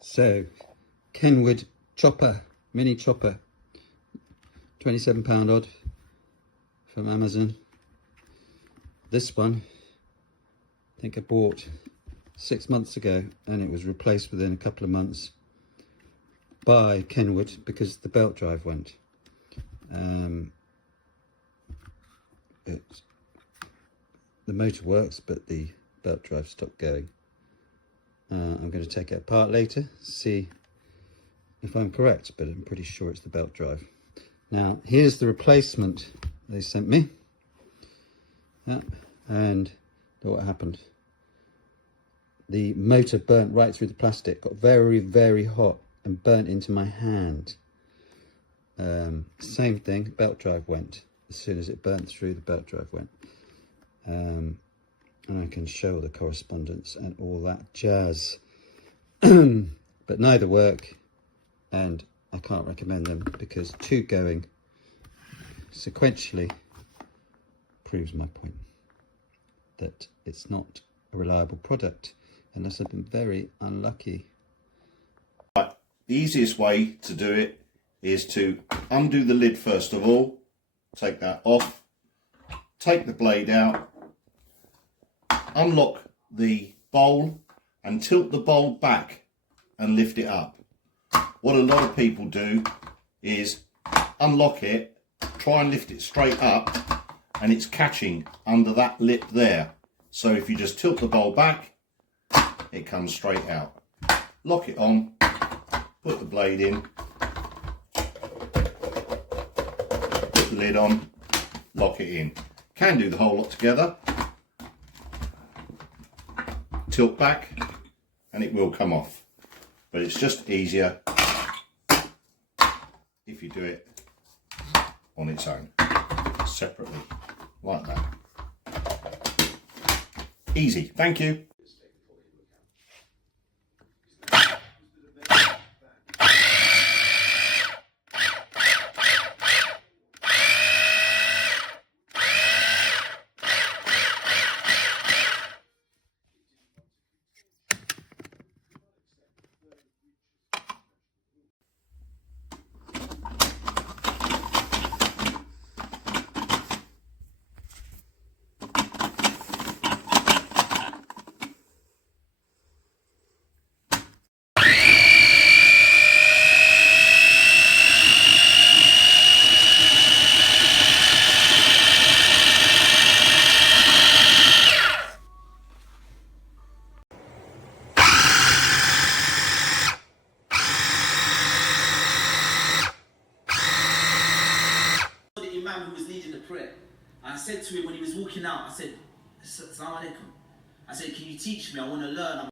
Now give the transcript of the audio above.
So, Kenwood chopper, mini chopper, £27 odd from Amazon. This one, I think I bought 6 months ago, and it was replaced within a couple of months by Kenwood because the belt drive went. The motor works, but the belt drive stopped going. I'm going to take it apart later, see if I'm correct, but I'm pretty sure it's the belt drive. Now, here's the replacement they sent me. And look what happened. The motor burnt right through the plastic, got very, very hot and burnt into my hand. Same thing, belt drive went. As soon as it burnt through, the belt drive went. And I can show the correspondence and all that jazz. But neither work, and I can't recommend them because two going sequentially proves my point that it's not a reliable product unless I've been very unlucky. Right. The easiest way to do it is to undo the lid first of all, take that off, take the blade out, unlock the bowl and tilt the bowl back and lift it up. What a lot of people do is unlock it, try and lift it straight up, and it's catching under that lip there. So if you just tilt the bowl back, it comes straight out. Lock it on, put the blade in, put the lid on, lock it in. Can do the whole lot together. Tilt back and it will come off, but it's just easier if you do it on its own, separately, like that. Easy, thank you. Imam who was leading the prayer. I said to him when he was walking out, I said, Assalamu alaikum. I said, can you teach me? I want to learn.